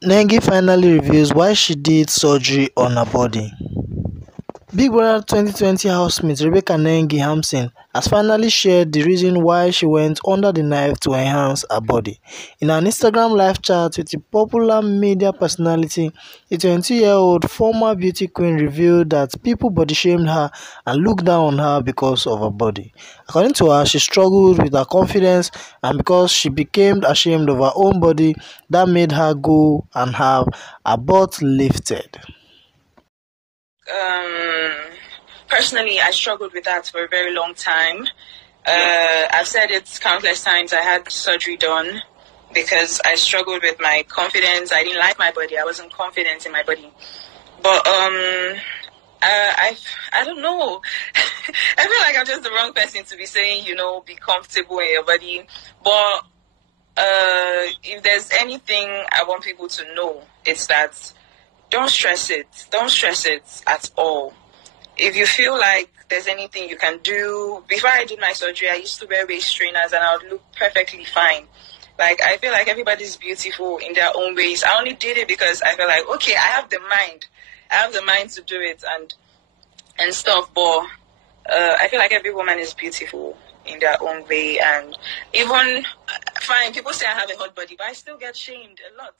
Nengi finally reveals why she did surgery on her body. Big Brother 2020 housemate Rebecca Nengi Hampson has finally shared the reason why she went under the knife to enhance her body. In an Instagram live chat with a popular media personality, the 22-year-old former beauty queen revealed that people body shamed her and looked down on her because of her body. According to her, she struggled with her confidence, and because she became ashamed of her own body, that made her go and have her butt lifted. Um, Personally, I struggled with that for a very long time. I've said it countless times. I had surgery done because I struggled with my confidence. I didn't like my body. I wasn't confident in my body. But I don't know. I feel like I'm just the wrong person to be saying, be comfortable in your body. But if there's anything I want people to know, it's that don't stress it. Don't stress it at all. If you feel like there's anything you can do, before I did my surgery, I used to wear waist trainers and I would look perfectly fine. Like, I feel like everybody's beautiful in their own ways. I only did it because I felt like, okay, I have the mind. I have the mind to do it and stuff. But I feel like every woman is beautiful in their own way. And even, fine, people say I have a hot body, but I still get shamed a lot.